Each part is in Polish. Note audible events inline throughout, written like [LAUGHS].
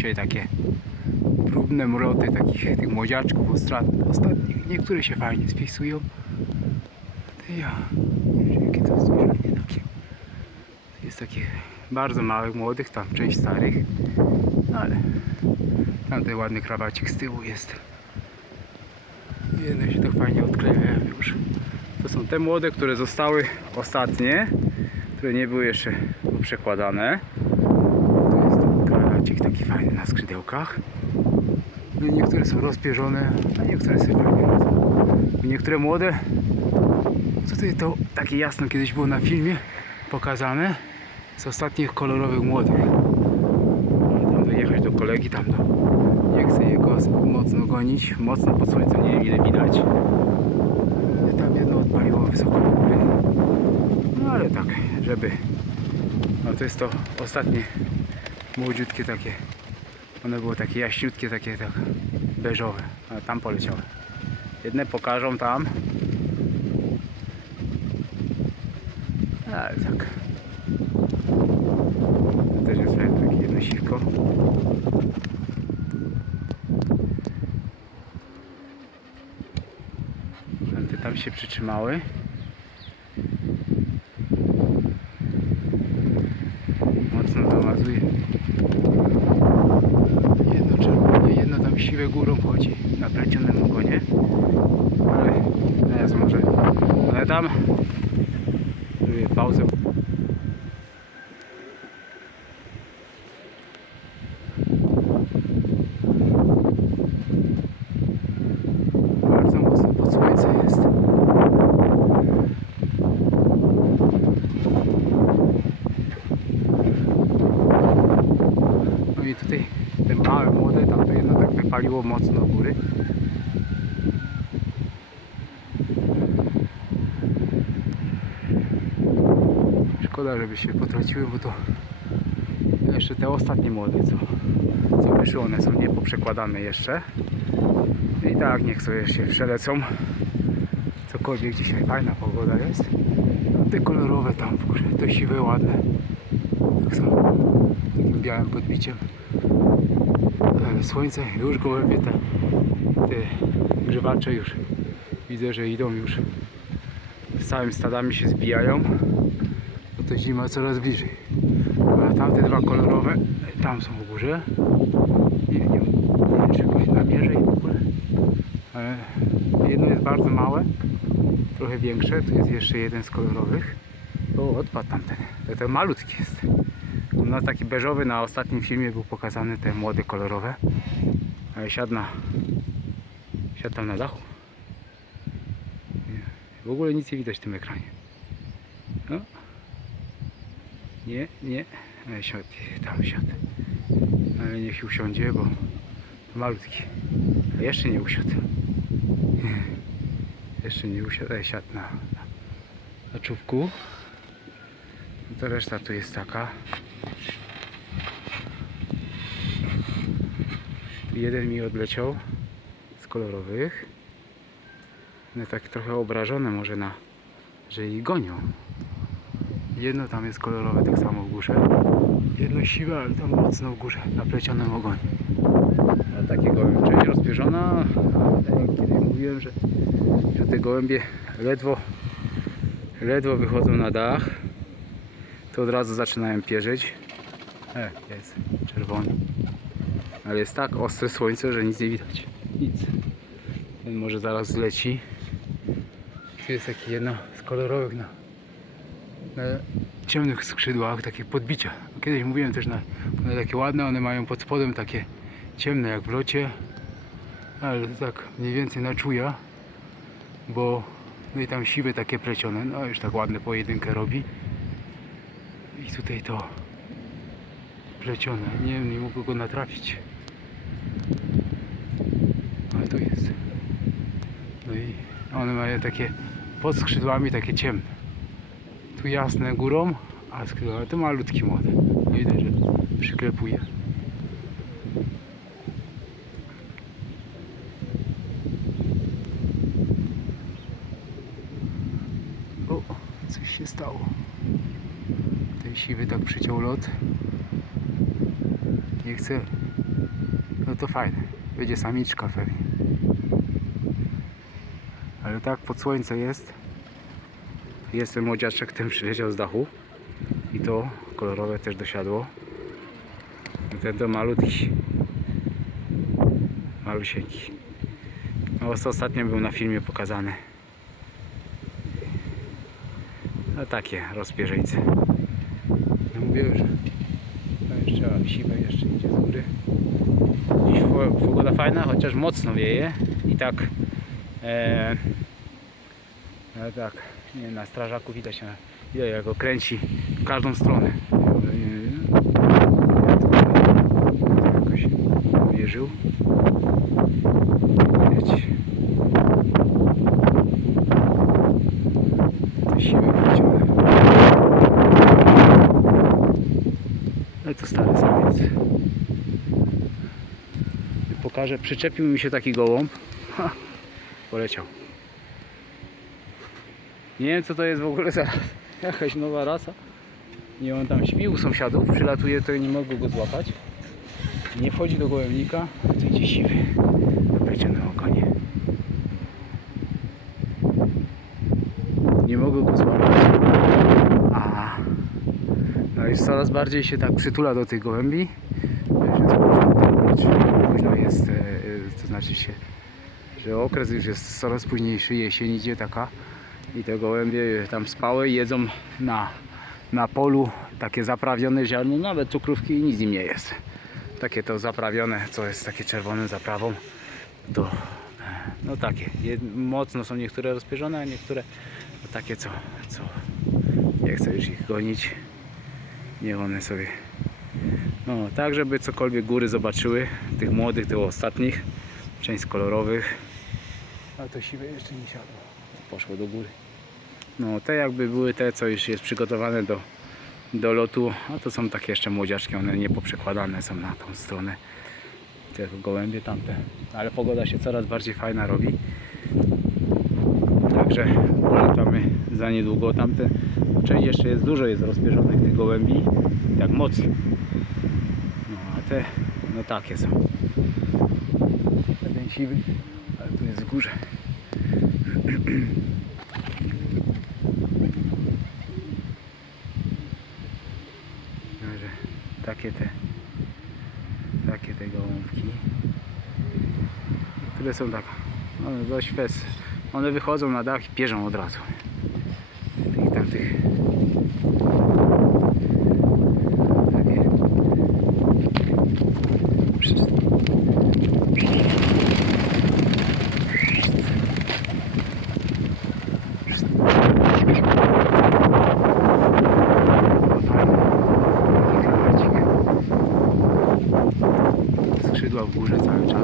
Dzisiaj takie próbne mroty takich tych młodziaczków ostatnich. Niektóre się fajnie spisują. Ty ja, nie wiem jakie to jest takie. Jest takich bardzo małych, młodych, tam część starych. Ale tam ten ładny krawacik z tyłu jest. Jedne się tak fajnie odklejają już. To są te młode, które zostały ostatnie, które nie były jeszcze przekładane. Krawacik taki fajny na skrzydełkach. No i niektóre są rozpierzone, a niektóre są fajnie radzą. I Niektóre młode, tutaj to takie jasno kiedyś było na filmie pokazane, z ostatnich kolorowych młodych. Tam dojechać do kolegi, tam do... Nie chcę jego mocno gonić, mocno pod słońcem, nie wiem ile widać. Tam jedno odpaliło wysoko do góry. No ale tak, żeby... No to jest to ostatnie młodziutkie takie. One było takie jaśniutkie, takie tak beżowe. Ale tam poleciały. Jedne pokażą tam. Ale tak. To też jest takie jedno siwko. Te tam się przytrzymały. Mocno zamazuje. Jedno czerwone, siwe górą chodzi na plecionym ogonie. Ale teraz może ale tam zrobię pauzę. Bardzo mocno pod słońce jest. No i tutaj te małe, młode, tam to jedno wypaliło mocno góry. Szkoda, żeby się potraciły, bo to jeszcze te ostatnie młode, co, co wyszły, one są niepoprzekładane jeszcze. I tak, niech sobie się przelecą. Cokolwiek dzisiaj fajna pogoda jest. No, te kolorowe tam w górze, to siwe, ładne. Tak samo, takim białym podbiciem. Słońce, już gołębie te, te grzywacze już widzę, że idą już z całym stadami się zbijają. No to zima coraz bliżej. A tamte dwa kolorowe tam są w górze. Nie, nie, nie wiem, czy jakoś namierzę i w ogóle. Ale jedno jest bardzo małe, trochę większe. Tu jest jeszcze jeden z kolorowych. O, odpadł tamten. To, to malutki jest. U nas taki beżowy na ostatnim filmie był pokazany te młode kolorowe. Ale siadł na siadł tam na dachu. Nie, W ogóle nic nie widać w tym ekranie. No. Nie, nie. Ale siadł, tam siadł. Ale niech usiądzie, bo malutki. A jeszcze nie usiadł. [LAUGHS] Jeszcze nie usiadł, ale siadł na, na czubku. No To reszta tu jest taka. Jeden mi odleciał z kolorowych. One tak trochę obrażone może na, że ich gonią. Jedno tam jest kolorowe tak samo w górze. Jedno siwe, ale tam mocno w górze, na plecionym ogonie. No, takie gołębie. Rozpierzona, kiedy mówiłem, że, że te gołębie ledwo, ledwo wychodzą na dach, to od razu zaczynają pierzyć. E, jest czerwony. Ale jest tak ostre słońce, że nic nie widać. Nic. Ten może zaraz zleci. Tu jest takie jedno z kolorowych na, na ciemnych skrzydłach, takie podbicia. Kiedyś mówiłem też na one takie ładne, one mają pod spodem takie ciemne jak w locie, ale tak mniej więcej na czuja, bo no i tam siwe takie plecione, no już tak ładne pojedynkę robi. I tutaj to plecione, nie wiem, nie mogę go natrafić. Ale tu jest. No i one mają takie pod skrzydłami takie ciemne. Tu jasne górą, a skrzydła to malutki młode. No Widać, że przyklepuje. O, coś się stało. Ten siwy tak przyciął lot. nie chce, no to fajne. Będzie samiczka pewnie. Ale tak pod słońce jest. Jest ten młodziaczek, ten przyleciał z dachu. I to kolorowe też dosiadło. I ten to malutki. Malusieńki. No ostatnio był na filmie pokazany. No takie rozpierzeńce. No mówię, że to jeszcze siwe jeszcze idzie do góry. Dziś po- pogoda fajna, chociaż mocno wieje i tak e, ale tak, nie, na strażaku widać, widać jak go kręci w każdą stronę. Jakoś wierzył. To stary. Pokażę, przyczepił mi się taki gołąb. Ha, poleciał. Nie wiem co to jest w ogóle za [LAUGHS] jakaś nowa rasa. Nie on tam śpi u sąsiadów, przylatuje to i nie mogę go złapać. Nie wchodzi do gołębnika, to idzie siwy. Zaplecionym ogonie. Nie mogę go złapać. A no i coraz bardziej się tak przytula do tych gołębi. Późno jest, e, e, to znaczy się, że okres już jest coraz późniejszy, jesień idzie taka i te gołębie tam spały jedzą na, na polu takie zaprawione ziarno, nawet cukrówki i nic im nie jest. Takie to zaprawione, co jest takie czerwoną zaprawą, to e, no takie, mocno są niektóre rozpierzone, a niektóre takie co, co nie chcę już ich gonić, niech one sobie no tak żeby cokolwiek góry zobaczyły, tych młodych, tych ostatnich, część kolorowych. A to siwe jeszcze nie siadło, poszło do góry. No te jakby były te, co już jest przygotowane do, do lotu, a to są takie jeszcze młodziaczki, one nie poprzekładane są na tą stronę. Te gołębie tamte, ale pogoda się coraz bardziej fajna robi. Także polatamy za niedługo tamte. Część jeszcze jest dużo, jest rozpierzonych tych gołębi, tak mocno. No a te, no takie są. Ten siwy, ale tu jest w górze. [CLEARS THROAT] Także takie te, takie te gołąbki, które są tak, one dość. One wychodzą na dach i pierzą od razu. Tych tamtych. 不是咱们家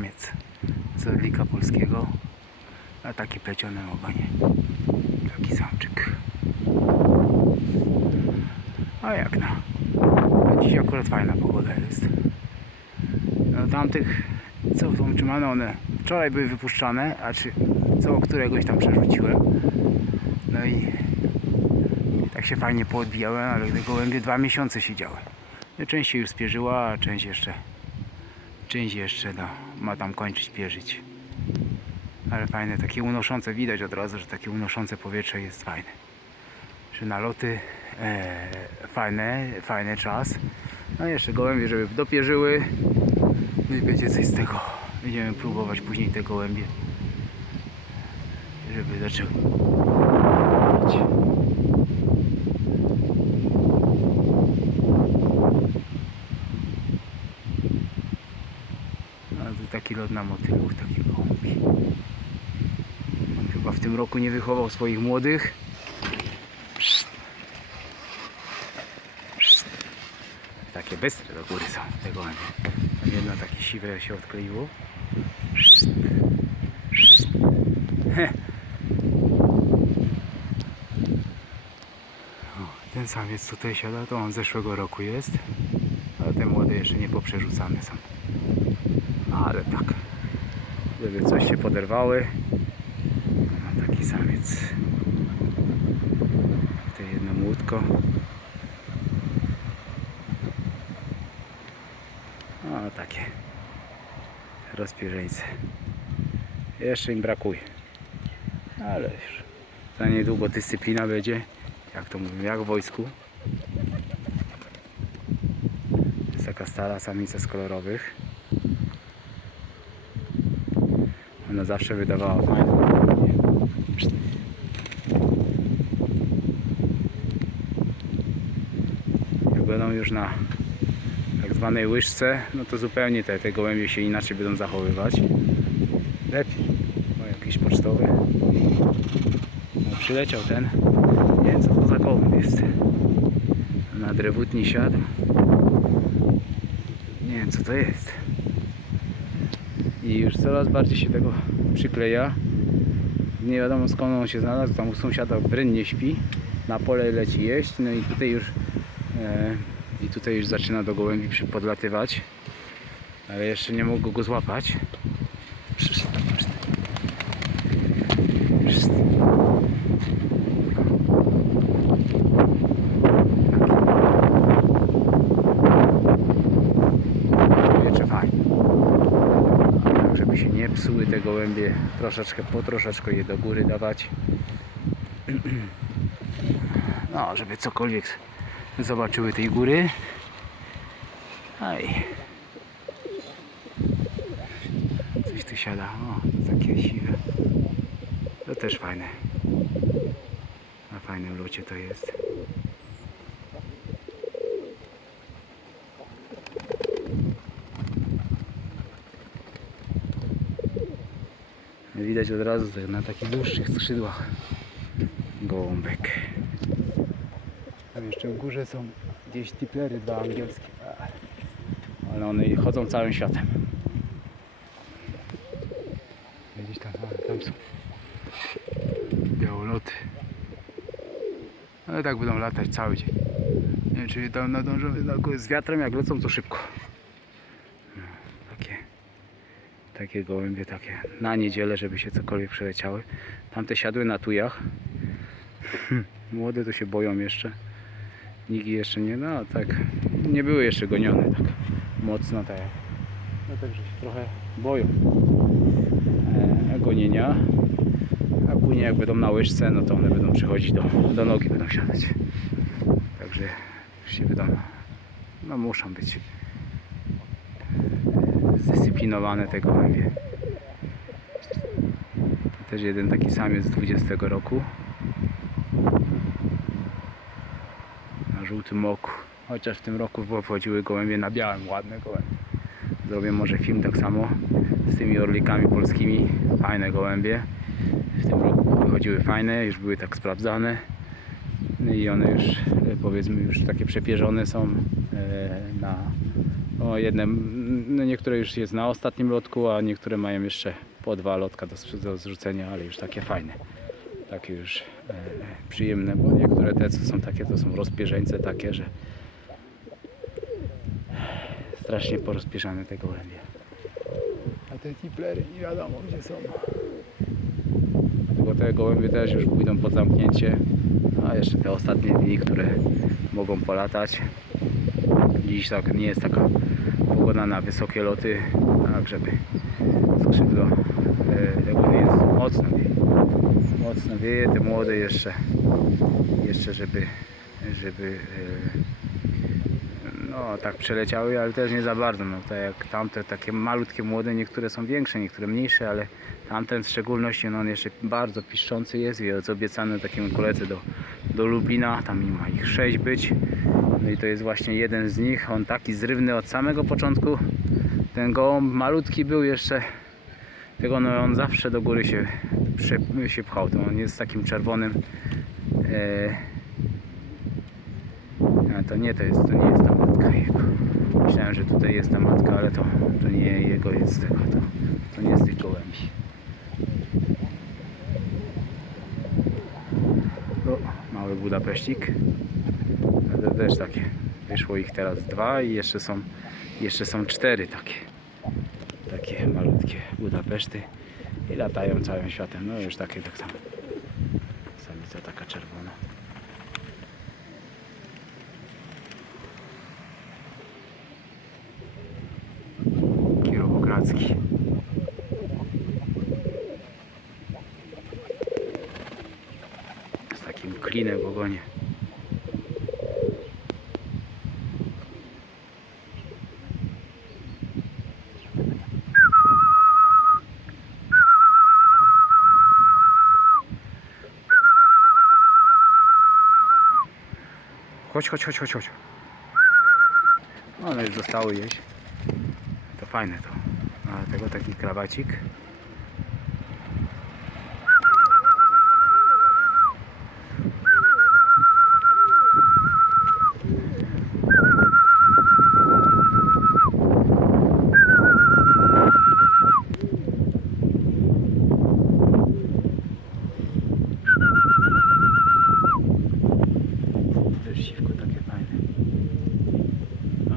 samiec z orlika polskiego. A taki pleciony ogonie. Taki samczyk. A jak na. A Dziś akurat fajna pogoda jest. No tamtych co są trzymane one wczoraj były wypuszczane, a czy co któregoś tam przerzuciłem. No i tak się fajnie poodbijałem, ale te gołębie dwa miesiące siedziały. No, część się już spierzyła, a część jeszcze część jeszcze no, ma tam kończyć pierzyć. Ale fajne, takie unoszące, widać od razu, że takie unoszące powietrze jest fajne. Że naloty e, fajne, fajny czas. No i jeszcze gołębie, żeby dopierzyły. No i będzie coś z tego. Będziemy próbować później te gołębie. Żeby zaczęły. robić. A tu taki lot na motyluch, taki gołąbki. chyba w tym roku nie wychował swoich młodych. Takie bystre do góry są te gołębie. Tam jedno takie siwe się odkleiło. Heh. O, Ten samiec tutaj siada, to on z zeszłego roku jest. Ale te młode jeszcze nie poprzerzucane są. Ale tak. Żeby coś się poderwały. Mam taki samiec. Tutaj jedno młódko. O, takie rozpierzeńce. Jeszcze im brakuje. Ale już za niedługo dyscyplina będzie, jak to mówią, jak w wojsku. Jest taka stara samica z kolorowych. Ona zawsze wydawała fajne. Jak będą już na tak zwanej łyżce, no to zupełnie te, te gołębie się inaczej będą zachowywać. Lepiej. O, jakiś pocztowy. No, przyleciał ten. Nie wiem co to za gołąb jest. Na drewutni siadł. Nie wiem co to jest. I już coraz bardziej się tego przykleja. Nie wiadomo skąd on się znalazł. Tam u sąsiada w rynnie śpi. Na pole leci jeść. No i tutaj już e, i tutaj już zaczyna do gołębi podlatywać. Ale jeszcze nie mogę go złapać. Jeszcze fajnie. Tak, żeby się nie psuły te gołębie, troszeczkę po troszeczkę je do góry dawać. [CLEARS THROAT] No, żeby cokolwiek zobaczyły tej góry. Aj. Coś tu siada. O, to takie siwe. To też fajne. Na fajnym lucie to jest. Widać od razu że na takich dłuższych skrzydłach gołąbek. Tam jeszcze w górze są gdzieś tiplery dwa angielskie. Ale one chodzą całym światem. Gdzieś tam, tam są białoloty. Ale tak będą latać cały dzień. Nie wiem, czy tam nadążą no, z wiatrem jak lecą to szybko. No, takie, takie gołębie, takie na niedzielę, żeby się cokolwiek przeleciały. Tamte siadły na tujach. [LAUGHS] Młode to się boją jeszcze. Nikt jeszcze nie, no tak, nie były jeszcze gonione tak mocno, tak. No także się trochę boją e, gonienia. A później jak będą na łyżce, no to one będą przychodzić do, do nogi, będą siadać. Także się będą, no muszą być e, zdyscyplinowane te gołębie. Też jeden taki samiec z 20 roku. na żółtym oku. Chociaż w tym roku wchodziły gołębie na białym, ładne gołębie. Zrobię może film tak samo z tymi orlikami polskimi. Fajne gołębie. W tym roku wychodziły fajne, już były tak sprawdzane. No I one już e, powiedzmy już takie przepierzone są e, na jedne, no niektóre już jest na ostatnim lotku, a niektóre mają jeszcze po dwa lotka do, do zrzucenia, ale już takie fajne takie już e, przyjemne, bo niektóre te co są takie to są rozpierzeńce takie, że strasznie porozpieszane te gołębie. A te tiplery nie wiadomo gdzie są. Tylko te gołębie też już pójdą pod zamknięcie, a jeszcze te ostatnie dni, które mogą polatać. Dziś tak nie jest taka pogoda na wysokie loty, tak żeby skrzydło e, tego nie jest mocno wieje. Mocno wieje, te młode jeszcze jeszcze żeby żeby e, no tak przeleciały, ale też nie za bardzo. No tak jak tamte takie malutkie młode, niektóre są większe, niektóre mniejsze, ale tamten w szczególności no on jeszcze bardzo piszczący jest, jest obiecany takiemu koledze do, do Lublina, tam ma ich sześć być. No i to jest właśnie jeden z nich. On taki zrywny od samego początku. Ten gołąb malutki był jeszcze Tego no on zawsze do góry się, prze- się pchał. To on jest takim czerwonym. E, a to nie, to jest, to nie jest ta matka jego. Myślałem, że tutaj jest ta matka, ale to, to nie jego jest tego. To, to nie jest tych gołębi. O, mały Budapeszcik. Też takie. Wyszło ich teraz dwa i jeszcze są, jeszcze są cztery takie. Takie malutkie Budapeszty. I latają całym światem. No już takie tak samo. Samica taka czerwona. Kierowogradzki. Z takim klinem w ogonie. Chodź, chodź, chodź, chodź, chodź. No, one już zostały jeść. To fajne to. A tego taki krawacik. Też siwko takie fajne.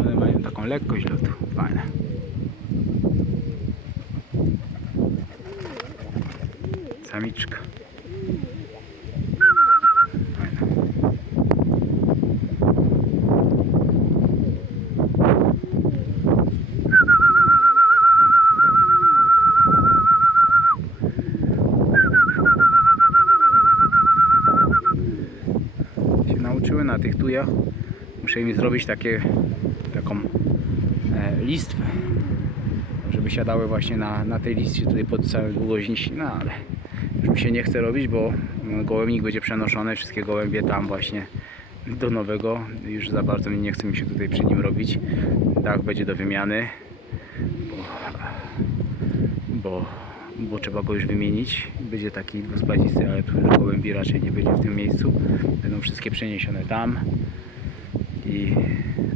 One mają taką lekkość lotu. Fajne. Samiczka. Nauczyły na tych tujach. Muszę im zrobić takie, taką e, listwę, żeby siadały właśnie na, na tej liście tutaj pod całą długość liści. No ale już mi się nie chce robić, bo no, gołębnik będzie przenoszony, wszystkie gołębie tam właśnie do nowego. Już za bardzo nie chce mi się tutaj przy nim robić. Dach będzie do wymiany, bo, bo, bo trzeba go już wymienić. Będzie taki dwuspadzisty, ale tu gołębi raczej nie będzie w tym miejscu. Będą wszystkie przeniesione tam i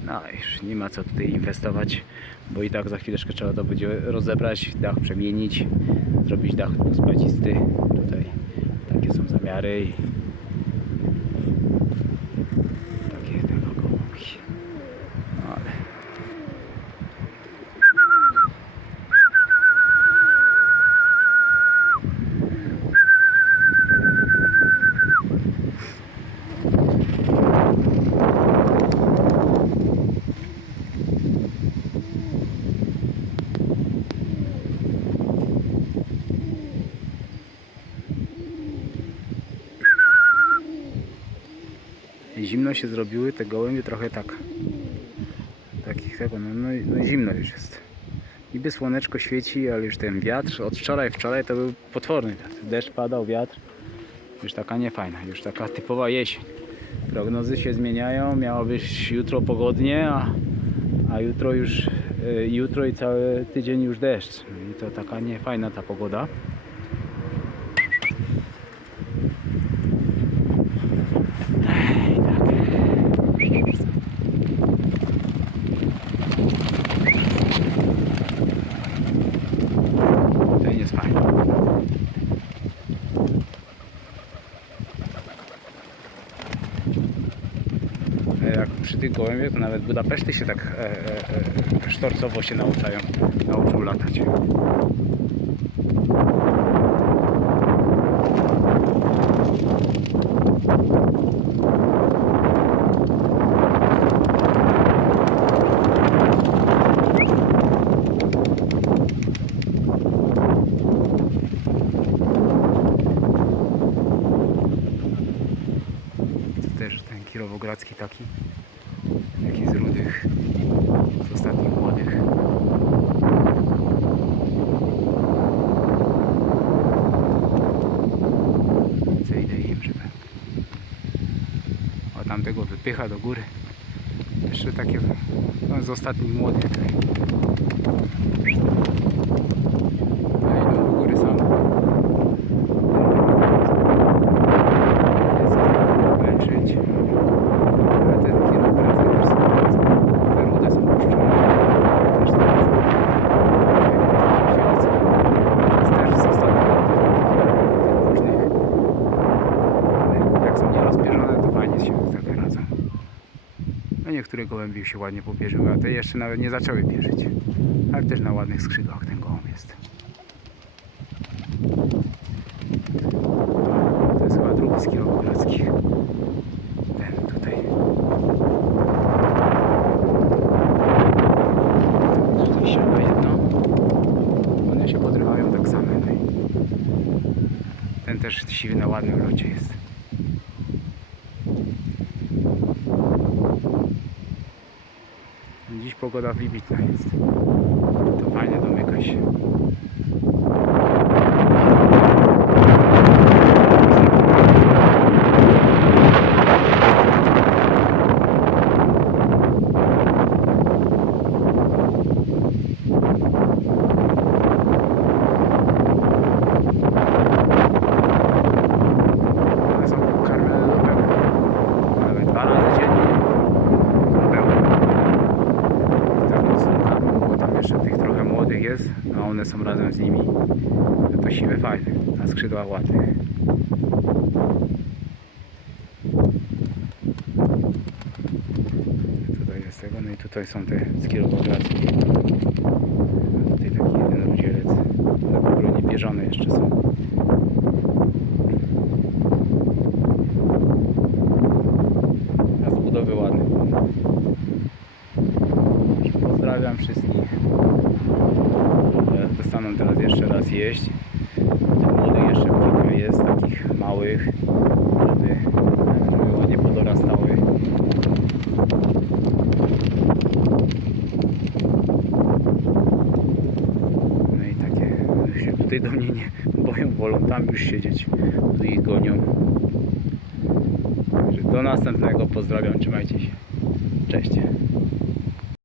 no już nie ma co tutaj inwestować, bo i tak za chwileczkę trzeba to będzie rozebrać, dach przemienić, zrobić dach dwuspadzisty. Tutaj takie są zamiary i takie tego gołąbki. No ale zimno się zrobiły te gołębie trochę tak takich tego, no, no, no zimno już jest. Niby słoneczko świeci, ale już ten wiatr od wczoraj, wczoraj to był potworny wiatr. deszcz padał, wiatr. Już taka niefajna, już taka typowa jesień. Prognozy się zmieniają, miało być jutro pogodnie, a, a jutro już y, jutro i cały tydzień już deszcz. No i to taka niefajna ta pogoda To nie jest fajne. E, Gołębiach, to nawet Budapeszty się tak e, e, e, sztorcowo się nauczają, nauczą latać. Też ten kirowogradzki taki, taki z rudych, z ostatnich młodych. Zejdę im, żeby... O tamtego wypycha do góry. Jeszcze takie no, z ostatnich młodych tutaj. No, idą do góry. Rozbieżone, to fajnie się sobie radzą. No niektóre gołębie się ładnie popierzyły, a te jeszcze nawet nie zaczęły pierzyć. Ale też na ładnych skrzydłach ten gołąb jest. To jest chyba drugi z kilogramskich. Ten tutaj. Tutaj siada jedno. One się podrywają tak same. No i ten też siwy na ładnym locie jest. Dziś pogoda wybitna jest. To fajnie domyka się. One są karmione do pełna. Nawet dwa razy dziennie. Do pełna. Tak mocno karmią, bo tam jeszcze tych trochę młodych jest, a one są razem z nimi. No To siwe fajne, na ładnych. Tutaj jest tego, no i tutaj są te skierowogradzki. Tutaj taki jeden rudzielec. One w ogóle nie pierzone jeszcze są. A z ładny. Pozdrawiam wszystkich. Dostaną teraz jeszcze raz jeść. Tych młodych jeszcze kilka jest, takich małych, żeby, żeby ładnie podorastały. No i takie się tutaj do mnie nie boją, wolą tam już siedzieć. Tutaj ich gonią. Do następnego pozdrawiam, trzymajcie się. Cześć.